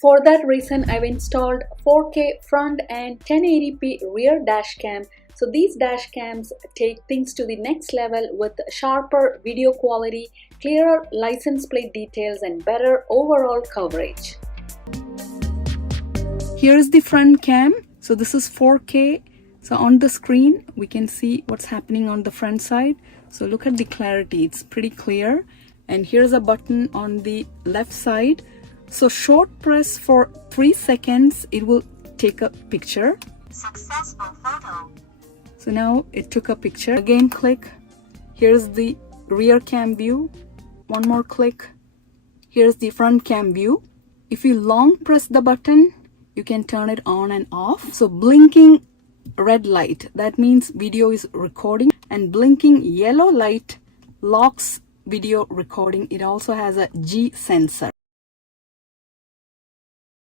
For that reason, I've installed 4K front and 1080p rear dash cam. So these dash cams take things to the next level with sharper video quality, clearer license plate details, and better overall coverage. Here is the front cam. So this is 4K. So on the screen, we can see what's happening on the front side. So look at the clarity, it's pretty clear. And here's a button on the left side. So short press for 3 seconds, it will take a picture. Successful photo. So now it took a picture. Again click. Here's the rear cam view. One more click. Here's the front cam view. If you long press the button, you can turn it on and off. So blinking red light, that means video is recording, and blinking yellow light locks video recording. It also has a G sensor.